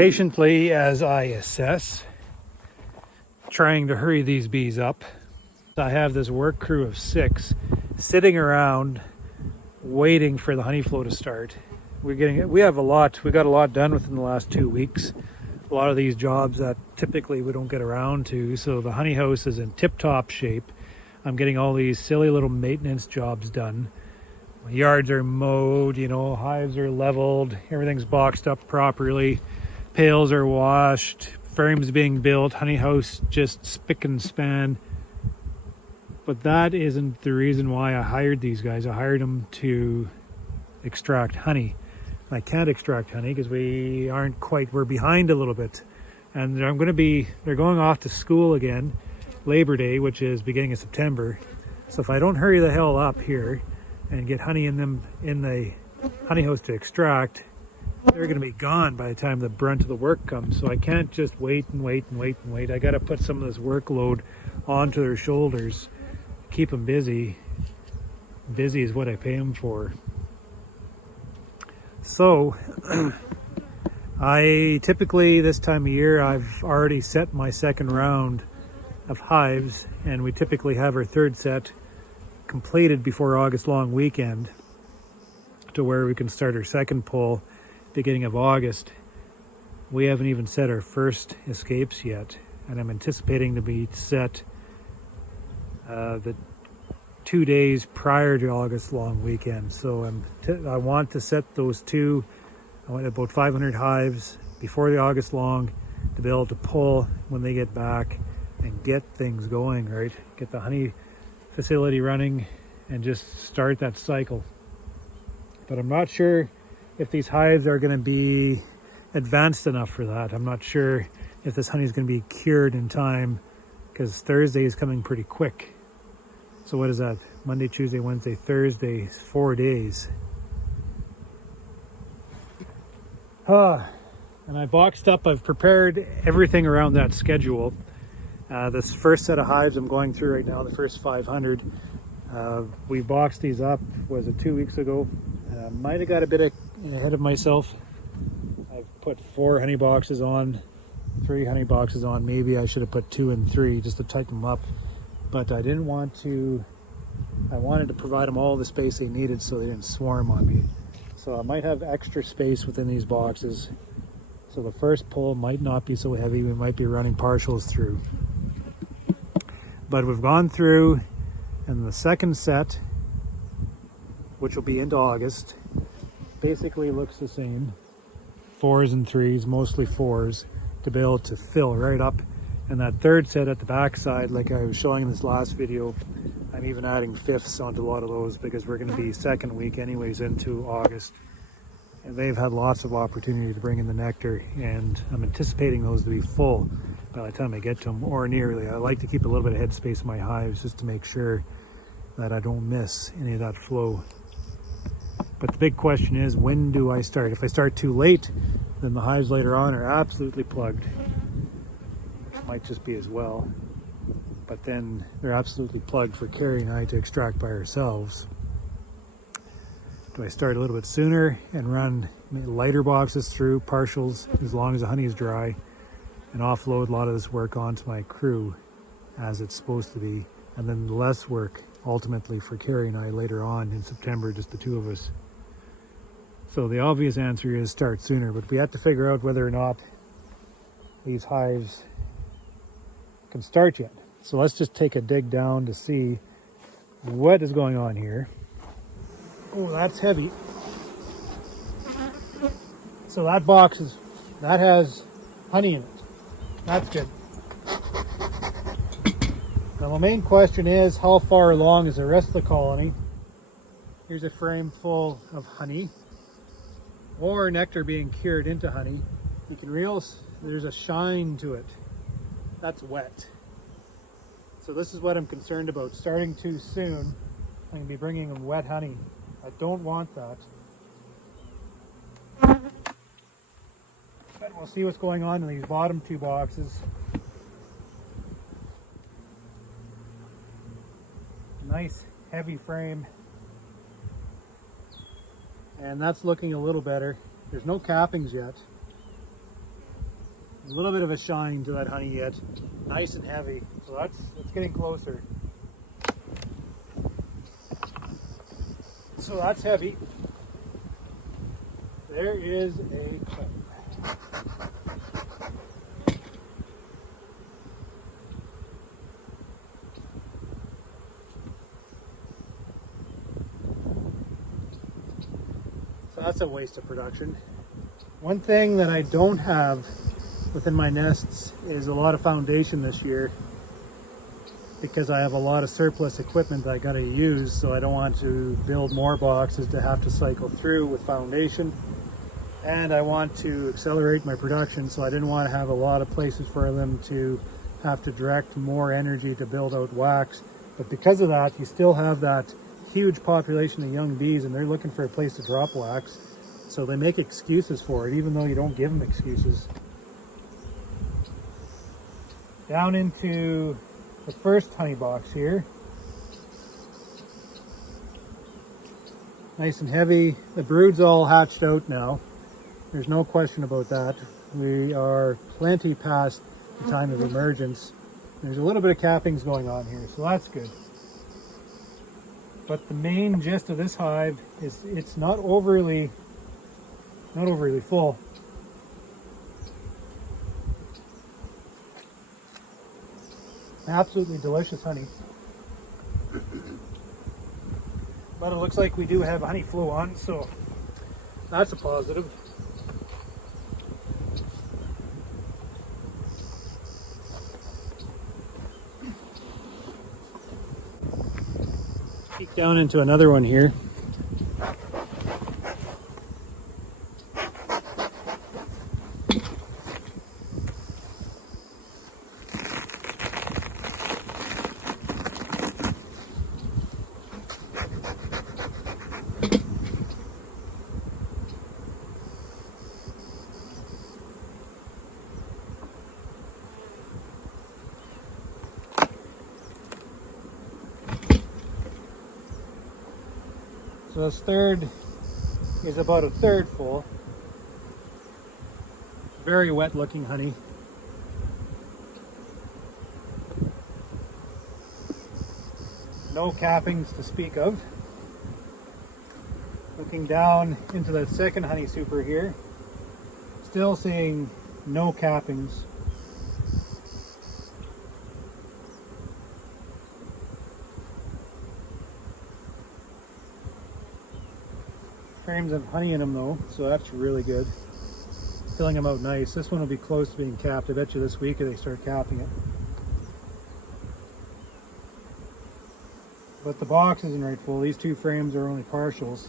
patiently as I assess, trying to hurry these bees up. I have this work crew of 6 sitting around waiting for the honey flow to start. We got a lot done within the last 2 weeks. A lot of these jobs that typically we don't get around to, so the honey house is in tip-top shape. I'm getting all these silly little maintenance jobs done. My yards are mowed, hives are leveled, everything's boxed up properly, pails are washed, frames being built, honey house just spick and span. But that isn't the reason why I hired these guys. I hired them to extract honey. I can't extract honey because we're behind a little bit. And they're going off to school again, Labor Day, which is beginning of September. So if I don't hurry the hell up here and get honey in the honey house to extract, they're going to be gone by the time the brunt of the work comes. So I can't just wait. I got to put some of this workload onto their shoulders, keep them busy. Busy is what I pay them for. So I typically, this time of year, I've already set my second round of hives, and we typically have our third set completed before August long weekend, to where we can start our second pull beginning of August. We haven't even set our first escapes yet, and I'm anticipating to be set the 2 days prior to August long weekend. So I want to set those two. I want about 500 hives before the August long to be able to pull when they get back and get things going, right? Get the honey facility running and just start that cycle. But I'm not sure if these hives are going to be advanced enough for that. I'm not sure if this honey is going to be cured in time, because Thursday is coming pretty quick. So what is that? Monday, Tuesday, Wednesday, Thursday, 4 days. And I boxed up, I've prepared everything around that schedule. This first set of hives I'm going through right now, the first 500, we boxed these up, was it 2 weeks ago? Might have got a bit ahead of myself. I've put 4 honey boxes on, 3 honey boxes on. Maybe I should have put 2 and 3 just to tighten them up. But I didn't want to, I wanted to provide them all the space they needed so they didn't swarm on me. So I might have extra space within these boxes. So the first pull might not be so heavy. We might be running partials through. But we've gone through, and the second set, which will be into August, basically looks the same. 4s and 3s, mostly 4s, to be able to fill right up. And that third set at the back side, like I was showing in this last video, I'm even adding 5ths onto a lot of those because we're going to be second week anyways into August. And they've had lots of opportunity to bring in the nectar, and I'm anticipating those to be full by the time I get to them, or nearly. I like to keep a little bit of headspace in my hives just to make sure that I don't miss any of that flow. But the big question is, when do I start? If I start too late, then the hives later on are absolutely plugged. Might just be as well, but then they're absolutely plugged for Carrie and I to extract by ourselves. Do I start a little bit sooner and run lighter boxes through, partials, as long as the honey is dry, and offload a lot of this work onto my crew as it's supposed to be, and then less work ultimately for Carrie and I later on in September, just the two of us. So the obvious answer is start sooner, but we have to figure out whether or not these hives can start yet. So let's just take a dig down to see what is going on here. Oh, that's heavy. So that box has honey in it. That's good. Now the main question is, how far along is the rest of the colony? Here's a frame full of honey, or nectar being cured into honey. You can realize there's a shine to it. That's wet. So this is what I'm concerned about. Starting too soon, I'm going to be bringing them wet honey. I don't want that. But we'll see what's going on in these bottom 2 boxes. Nice heavy frame. And that's looking a little better. There's no cappings yet. A little bit of a shine to that honey yet. Nice and heavy. So that's getting closer. So that's heavy. There is a cup. So that's a waste of production. One thing that I don't have within my nests is a lot of foundation this year, because I have a lot of surplus equipment that I gotta use, so I don't want to build more boxes to have to cycle through with foundation. And I want to accelerate my production, so I didn't want to have a lot of places for them to have to direct more energy to build out wax. But because of that, you still have that huge population of young bees, and they're looking for a place to drop wax. So they make excuses for it, even though you don't give them excuses. Down into the first honey box here. Nice and heavy. The brood's all hatched out now. There's no question about that. We are plenty past the time of emergence. There's a little bit of cappings going on here, so that's good. But the main gist of this hive is it's not overly full. Absolutely delicious honey. But it looks like we do have honey flow on, so that's a positive. Peek down into another one here. So this third is about a third full. Very wet looking honey. No cappings to speak of. Looking down into the second honey super here. Still seeing no cappings. Frames of honey in them though, so that's really good. Filling them out nice. This one will be close to being capped. I bet you this week they start capping it. But the box isn't right full. These two frames are only partials.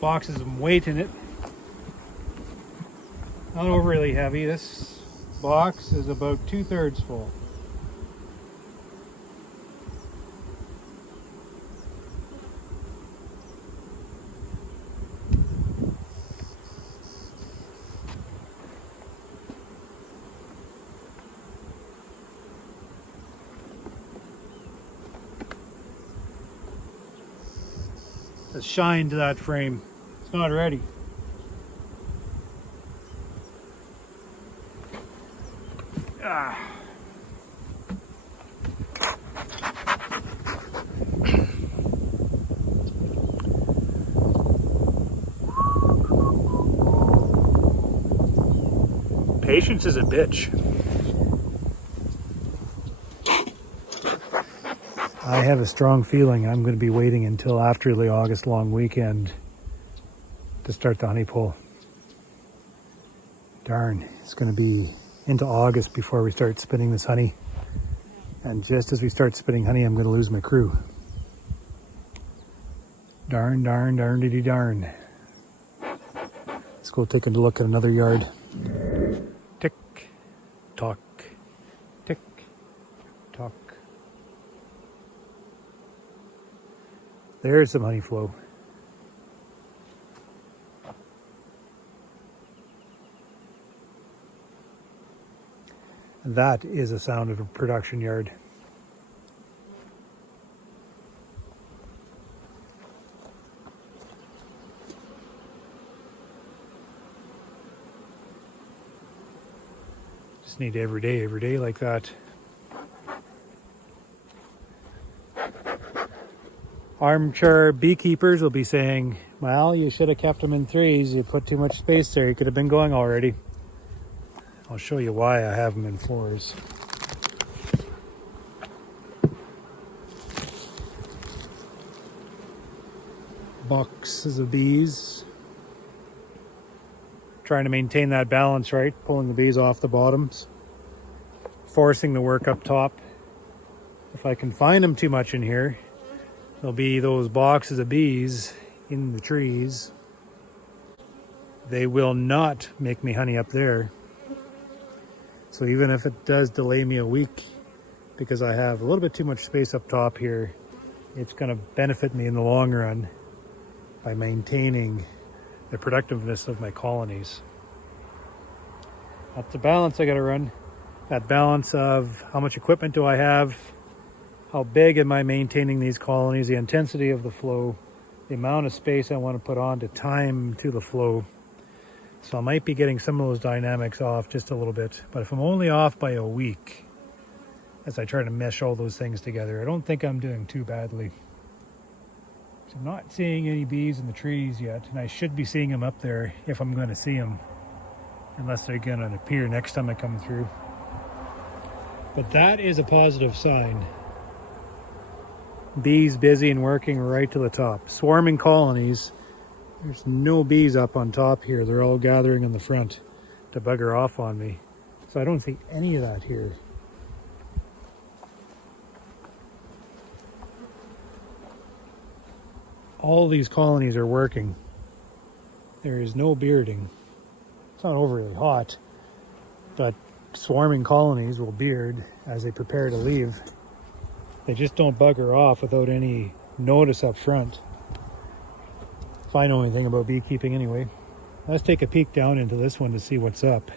Box has some weight in it. Not overly heavy. This box is about 2/3 full. The shine to that frame. It's not ready. Patience is a bitch. I have a strong feeling I'm going to be waiting until after the August long weekend to start the honey pull. Darn, it's going to be into August before we start spinning this honey. And just as we start spinning honey, I'm going to lose my crew. Darn, darn, darn, darn. Let's go take a look at another yard. Tick, tock, tick, tock. There's some honey flow. That is a sound of a production yard. Just need every day like that. Armchair beekeepers will be saying, well, you should have kept them in threes. You put too much space there. You could have been going already. I'll show you why I have them in fours. Boxes of bees. Trying to maintain that balance, right? Pulling the bees off the bottoms. Forcing the work up top. If I confine them too much in here, there'll be those boxes of bees in the trees. They will not make me honey up there. So even if it does delay me a week because I have a little bit too much space up top here, it's going to benefit me in the long run by maintaining the productiveness of my colonies. That's the balance I got to run. That balance of how much equipment do I have, how big am I maintaining these colonies, the intensity of the flow, the amount of space I want to put on to time to the flow. So I might be getting some of those dynamics off just a little bit, but if I'm only off by a week as I try to mesh all those things together, I don't think I'm doing too badly. So I'm not seeing any bees in the trees yet, and I should be seeing them up there if I'm going to see them, unless they're going to appear next time I come through. But that is a positive sign. Bees busy and working right to the top. Swarming colonies. There's no bees up on top here. They're all gathering in the front to bugger off on me. So I don't see any of that here. All these colonies are working. There is no bearding. It's not overly hot, but swarming colonies will beard as they prepare to leave. They just don't bugger off without any notice up front. If I know anything about beekeeping anyway. Let's take a peek down into this one to see what's up.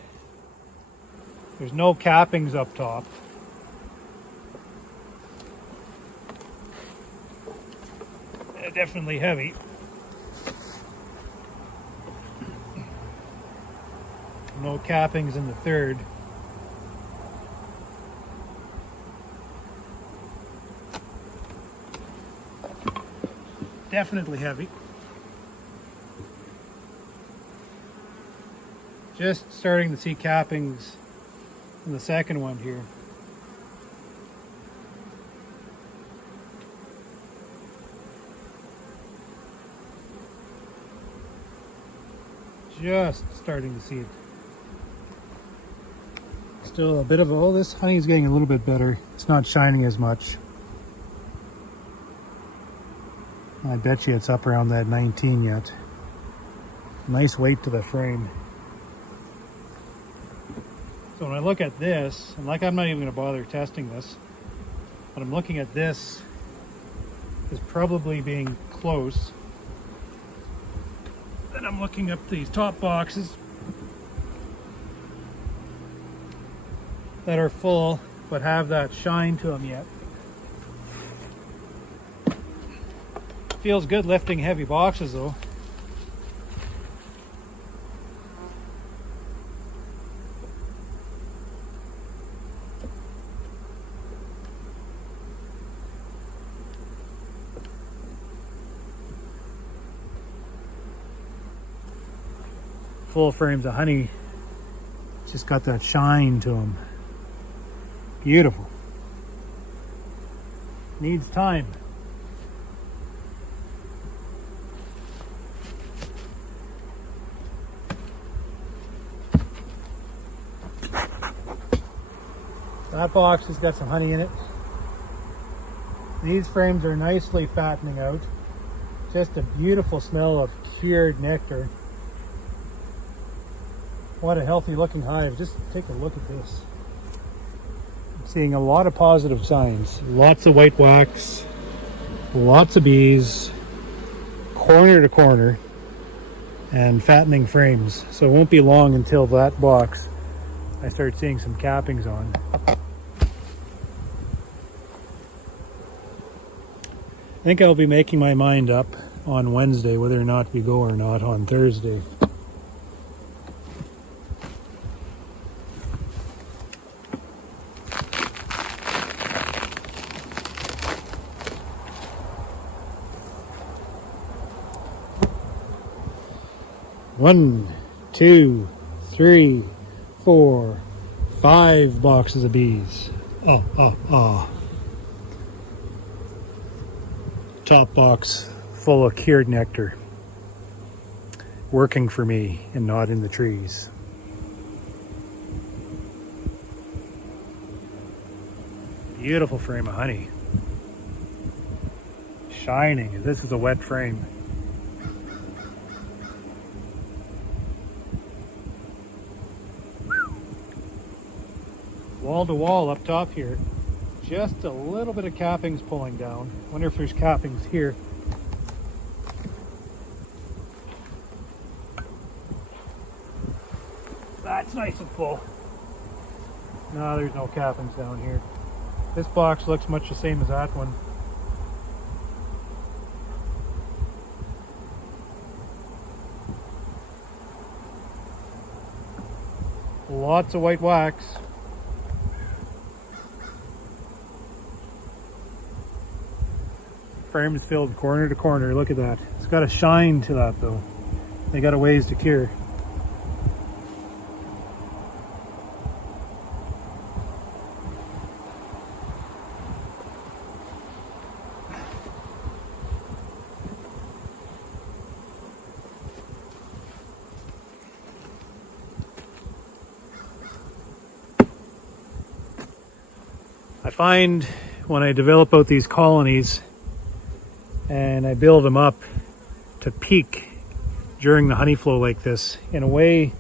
There's no cappings up top. They're definitely heavy. No cappings in the third. Definitely heavy. Just starting to see cappings in the second one here. Just starting to see it. Still a bit of all this honey is getting a little bit better. It's not shining as much. I bet you it's up around that 19 yet. Nice weight to the frame. So when I look at this, and like I'm not even going to bother testing this, but I'm looking at this as probably being close. Then I'm looking up these top boxes that are full but have that shine to them yet. Feels good lifting heavy boxes though. Full frames of honey, just got that shine to them. Beautiful. Needs time. That box has got some honey in it. These frames are nicely fattening out. Just a beautiful smell of cured nectar. What a healthy looking hive. Just take a look at this. I'm seeing a lot of positive signs. Lots of white wax, lots of bees, corner to corner, and fattening frames. So it won't be long until that box I start seeing some cappings on. I think I'll be making my mind up on Wednesday whether or not we go or not on Thursday. One, two, three, 4, 5 boxes of bees. Top box full of cured nectar. Working for me and not in the trees. Beautiful frame of honey. Shining. This is a wet frame. Wall to wall up top here. Just a little bit of cappings pulling down. Wonder if there's cappings here. That's nice and full. No, there's no cappings down here. This box looks much the same as that one. Lots of white wax. Frame is filled corner to corner. Look at that. It's got a shine to that though. They got a ways to cure. I find when I develop out these colonies and I build them up to peak during the honey flow like this, in a way,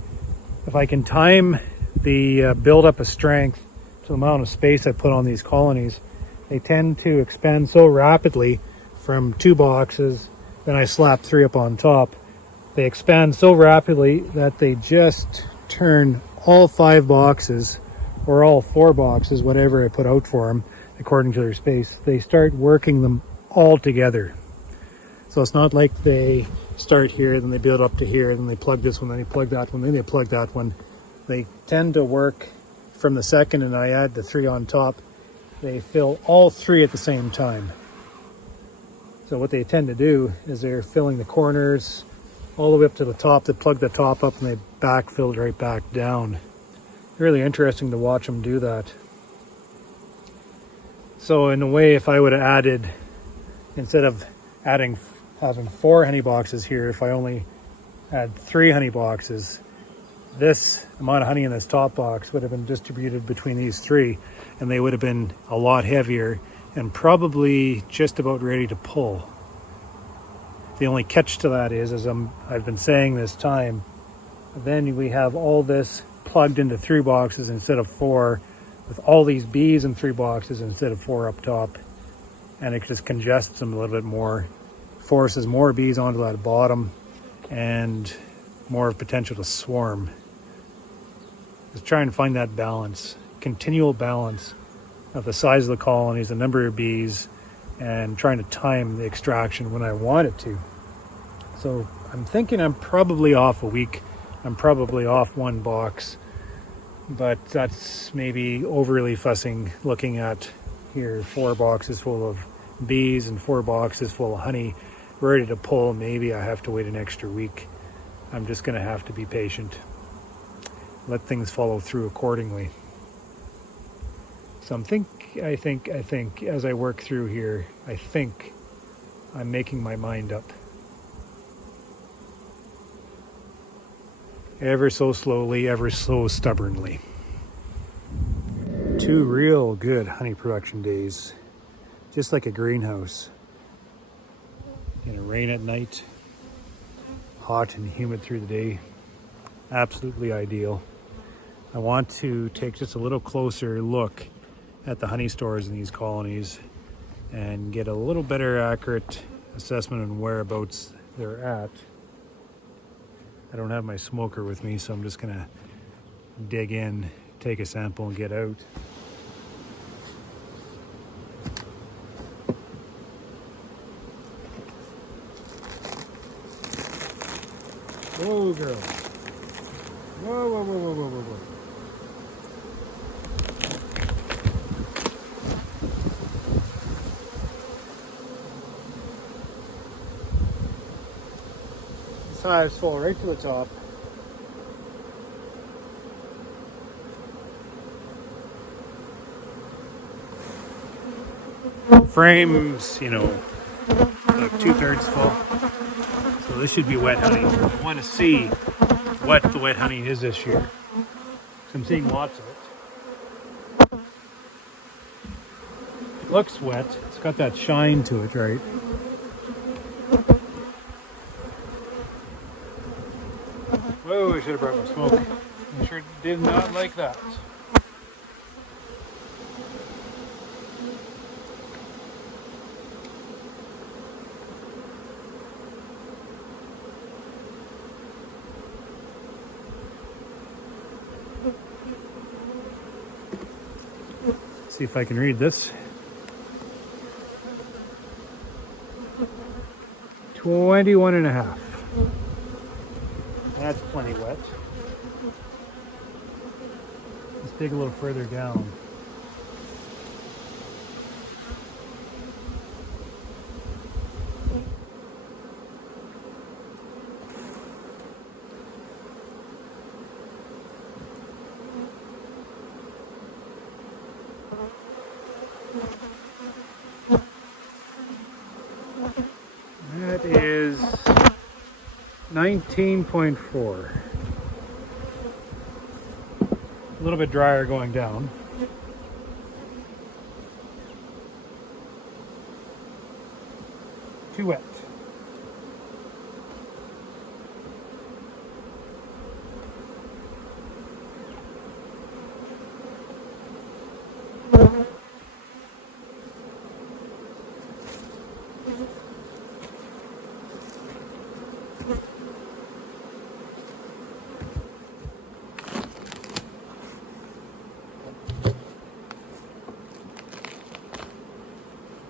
if I can time the build up of strength to the amount of space I put on these colonies, they tend to expand so rapidly from 2 boxes, then I slap 3 up on top. They expand so rapidly that they just turn all 5 boxes or all 4 boxes, whatever I put out for them, according to their space. They start working them all together. So it's not like they start here, then they build up to here, then they plug this one, then they plug that one, then they plug that one. They tend to work from the second, and I add the 3 on top. They fill all 3 at the same time. So what they tend to do is they're filling the corners all the way up to the top. They plug the top up and they backfill it right back down. Really interesting to watch them do that. So in a way, if I would have added, instead of having 4 honey boxes here, if I only had 3 honey boxes, this amount of honey in this top box would have been distributed between these 3, and they would have been a lot heavier and probably just about ready to pull. The only catch to that is, as I've been saying this time, then we have all this plugged into 3 boxes instead of 4, with all these bees in 3 boxes instead of 4 up top, and it just congests them a little bit more, forces more bees onto that bottom, and more potential to swarm. Just trying to find that balance, continual balance of the size of the colonies, the number of bees, and trying to time the extraction when I want it to. So I'm thinking I'm probably off a week. I'm probably off 1 box, but that's maybe overly fussing, looking at here 4 boxes full of bees and 4 boxes full of honey ready to pull. Maybe I have to wait an extra week. I'm just going to have to be patient, let things follow through accordingly. So I think as I work through here, I think I'm making my mind up. Ever so slowly, ever so stubbornly. 2 real good honey production days, just like a greenhouse. Gonna rain at night, hot and humid through the day. Absolutely ideal. I want to take just a little closer look at the honey stores in these colonies and get a little better accurate assessment on whereabouts they're at. I don't have my smoker with me, so I'm just gonna dig in take a sample and get out. Whoa, girl. Whoa, whoa, whoa, whoa, whoa, whoa, whoa. This hive's full right to the top. Frames, you know, like 2/3 full. So this should be wet honey. I want to see what the wet honey is this year. So I'm seeing lots of it. Looks wet. It's got that shine to it, right? Whoa, I should have brought my smoke. I sure did not like that. See if I can read this. 21.5. That's plenty wet. Let's dig a little further down. That is 19.4. A little bit drier going down. Too wet.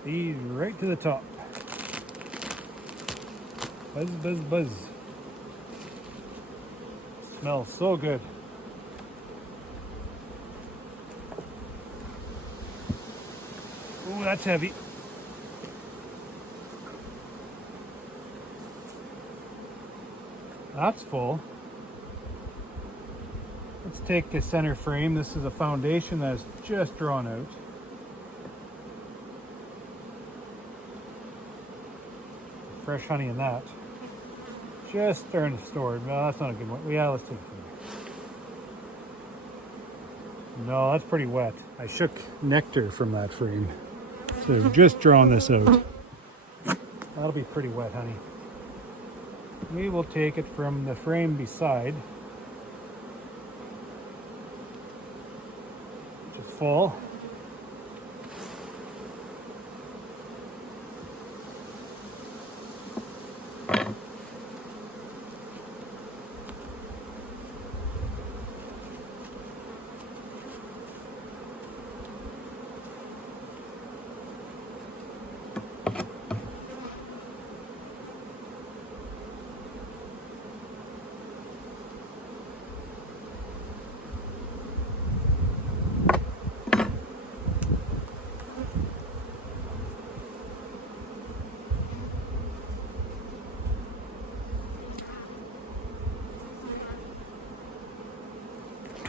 These right to the top. Buzz, buzz, buzz. Smells so good. Ooh, that's heavy. That's full. Let's take the center frame. This is a foundation that's just drawn out. Fresh honey in that. Just starting to store it. No, that's not a good one. Yeah, let's take it from there. No, that's pretty wet. I shook nectar from that frame. So I've just drawn this out. That'll be pretty wet honey. We will take it from the frame beside, which is full.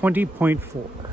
$20.4.